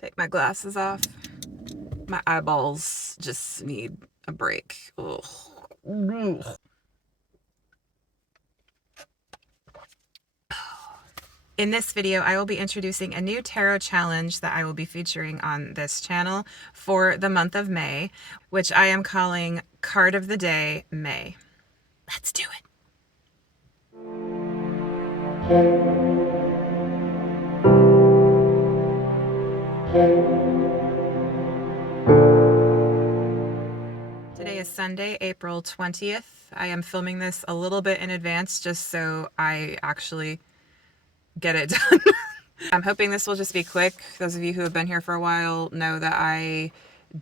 Take my glasses off. My eyeballs just need a break. Ugh. In this video, I will be introducing a new tarot challenge that I will be featuring on this channel for the month of May, which I am calling Card of the Day May. Let's do it. Today is Sunday, April 20th. I am filming this a little bit in advance just so I actually get it done. I'm hoping this will just be quick. Those of you who have been here for a while know that I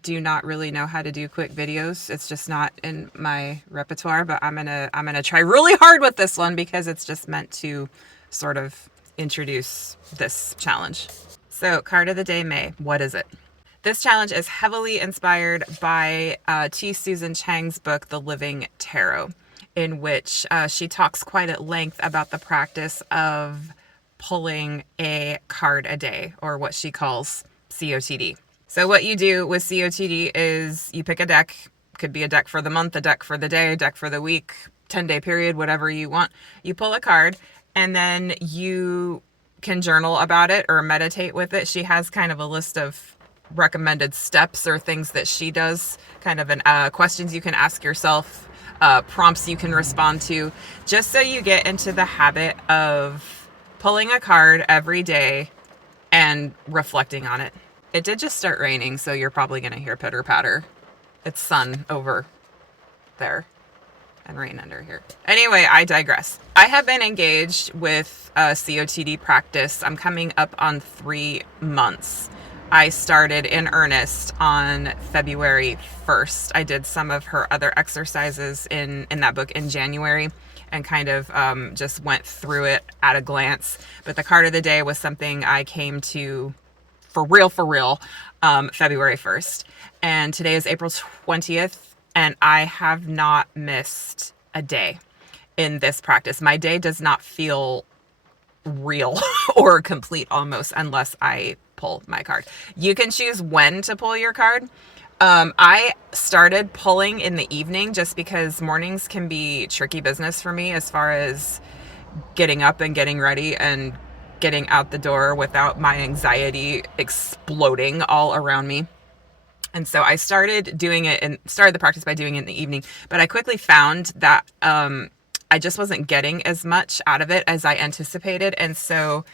do not really know how to do quick videos. It's just not in my repertoire, but I'm gonna try really hard with this one because it's just meant to sort of introduce this challenge. So, card of the day, May. What is it? This challenge is heavily inspired by T. Susan Chang's book, The Living Tarot, in which she talks quite at length about the practice of pulling a card a day, or what she calls COTD. So what you do with COTD is you pick a deck. Could be a deck for the month, a deck for the day, a deck for the week, 10-day period, whatever you want. You pull a card, and then you can journal about it or meditate with it. She has kind of a list of recommended steps or things that she does, kind of an questions you can ask yourself, prompts you can respond to, just so you get into the habit of pulling a card every day and reflecting on it. It did just start raining, so you're probably going to hear pitter patter. It's sun over there and rain under here. Anyway, I digress. I have been engaged with a COTD practice. I'm coming up on 3 months. I started in earnest on February 1st. I did some of her other exercises in that book in January and kind of just went through it at a glance. But the card of the day was something I came to for real, February 1st. And today is April 20th, and I have not missed a day in this practice. My day does not feel real or complete almost unless I pull my card. You can choose when to pull your card. I started pulling in the evening just because mornings can be tricky business for me as far as getting up and getting ready and getting out the door without my anxiety exploding all around me. And so I started doing it and started the practice by doing it in the evening. But I quickly found that I just wasn't getting as much out of it as I anticipated. And so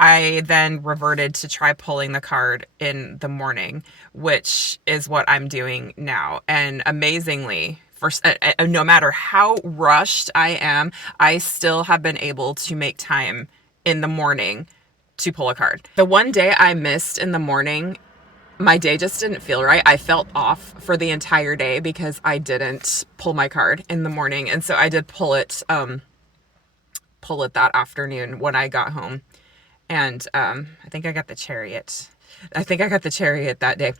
I then reverted to try pulling the card in the morning, which is what I'm doing now. And amazingly, no matter how rushed I am, I still have been able to make time in the morning to pull a card. The one day I missed in the morning, my day just didn't feel right. I felt off for the entire day because I didn't pull my card in the morning. And so I did pull it that afternoon when I got home. And I think I got the Chariot. That day.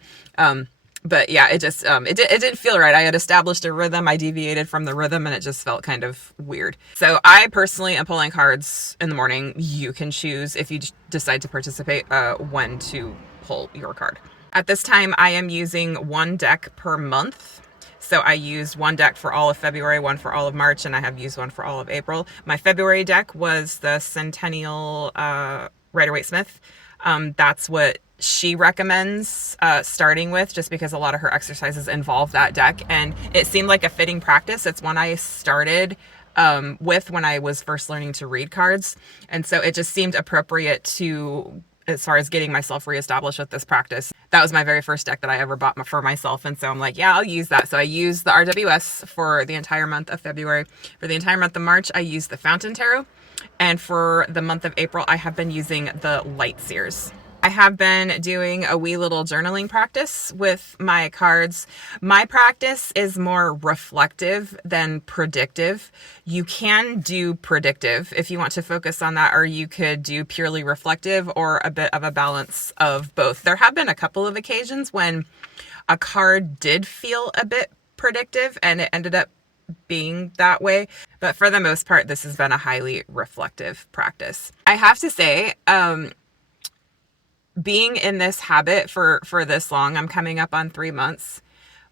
But yeah, it just it didn't feel right. I had established a rhythm. I deviated from the rhythm, and it just felt kind of weird. So I personally am pulling cards in the morning. You can choose, if you decide to participate, when to pull your card. At this time, I am using one deck per month. So I used one deck for all of February, one for all of March, and I have used one for all of April. My February deck was the Centennial Rider-Waite-Smith. That's what she recommends starting with, just because a lot of her exercises involve that deck, and it seemed like a fitting practice. It's one I started with when I was first learning to read cards, and so it just seemed appropriate to, as far as getting myself reestablished with this practice. That was my very first deck that I ever bought for myself, and so I'm like, yeah, I'll use that. So I used the RWS for the entire month of February. For the entire month of March, I used the Fountain Tarot, and for the month of April, I have been using the Light Seers. I have been doing a wee little journaling practice with my cards. My practice is more reflective than predictive. You can do predictive if you want to focus on that, or you could do purely reflective, or a bit of a balance of both. There have been a couple of occasions when a card did feel a bit predictive and it ended up being that way, but for the most part, this has been a highly reflective practice. I have to say, being in this habit for this long, I'm coming up on 3 months.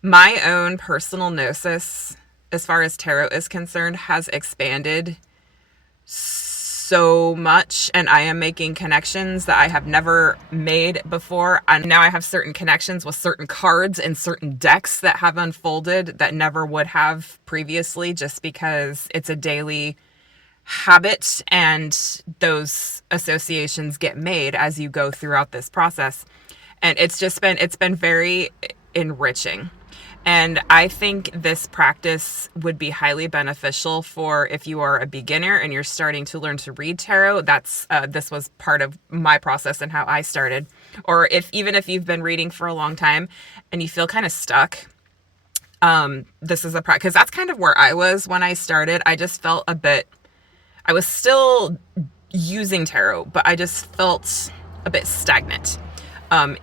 My own personal gnosis, as far as tarot is concerned, has expanded so much, and I am making connections that I have never made before. And now I have certain connections with certain cards and certain decks that have unfolded that never would have previously, just because it's a daily habit and those associations get made as you go throughout this process. And it's been very enriching. And I think this practice would be highly beneficial for if you are a beginner and you're starting to learn to read tarot. This was part of my process and how I started. Or even if you've been reading for a long time and you feel kind of stuck, this is a practice, because that's kind of where I was when I started. I just felt I was still using tarot, but I just felt a bit stagnant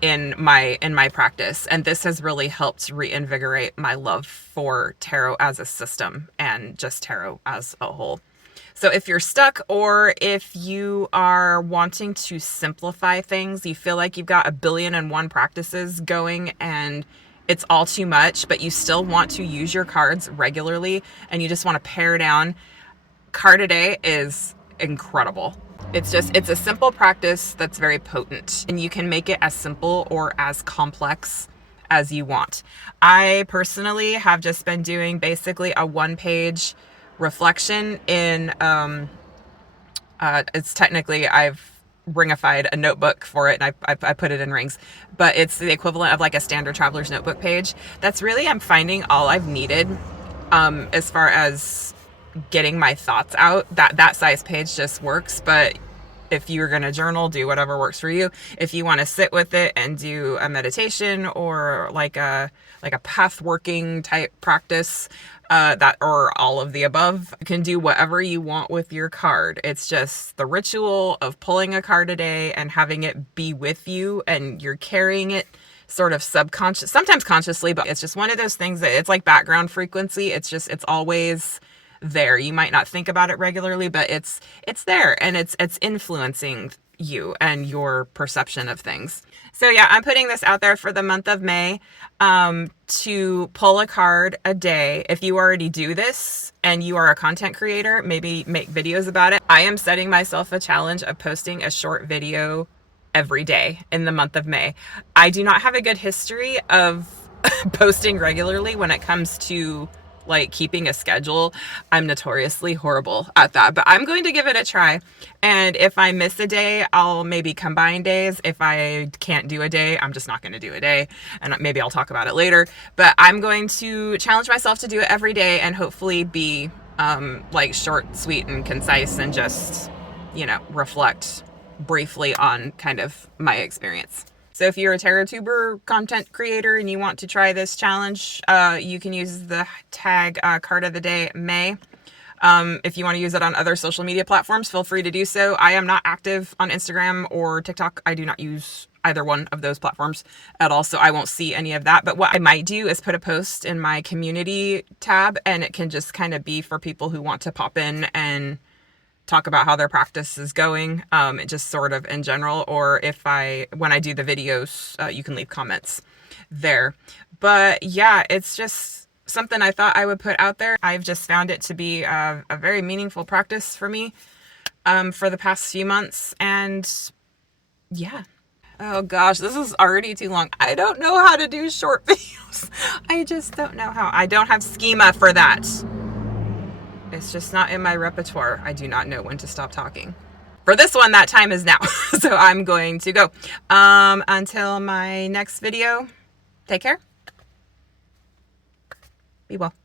in my practice, and this has really helped reinvigorate my love for tarot as a system and just tarot as a whole. So if you're stuck, or if you are wanting to simplify things, you feel like you've got 1,000,000,001 practices going and it's all too much, but you still want to use your cards regularly and you just want to pare down, card a day is incredible. It's a simple practice that's very potent, and you can make it as simple or as complex as you want. I personally have just been doing basically a 1-page reflection in, it's technically, I've ringified a notebook for it, and I put it in rings, but it's the equivalent of like a standard traveler's notebook page. That's really, I'm finding, all I've needed as far as getting my thoughts out. That size page just works. But if you're going to journal, do whatever works for you. If you want to sit with it and do a meditation or like a path working type practice, or all of the above, you can do whatever you want with your card. It's just the ritual of pulling a card a day and having it be with you, and you're carrying it sort of subconscious, sometimes consciously, but it's just one of those things that it's like background frequency. It's always there. You might not think about it regularly, but it's there, and it's influencing you and your perception of things. So yeah, I'm putting this out there for the month of May, to pull a card a day. If you already do this and you are a content creator, maybe make videos about it. I am setting myself a challenge of posting a short video every day in the month of May. I do not have a good history of posting regularly when it comes to like keeping a schedule. I'm notoriously horrible at that, but I'm going to give it a try. And if I miss a day, I'll maybe combine days. If I can't do a day, I'm just not going to do a day, and maybe I'll talk about it later. But I'm going to challenge myself to do it every day, and hopefully be like short, sweet, and concise, and just, reflect briefly on kind of my experience. So if you're a tarot tuber content creator and you want to try this challenge, you can use the tag card of the day May. If you want to use it on other social media platforms, feel free to do so. I am not active on Instagram or TikTok. I do not use either one of those platforms at all, so I won't see any of that. But what I might do is put a post in my community tab, and it can just kind of be for people who want to pop in and talk about how their practice is going, just sort of in general. Or when I do the videos, you can leave comments there. But yeah, it's just something I thought I would put out there. I've just found it to be a very meaningful practice for me for the past few months. And yeah. Oh gosh, this is already too long. I don't know how to do short videos. I just don't know how. I don't have schema for that. It's just not in my repertoire. I do not know when to stop talking. For this one, that time is now. So I'm going to go. Until my next video, take care. Be well.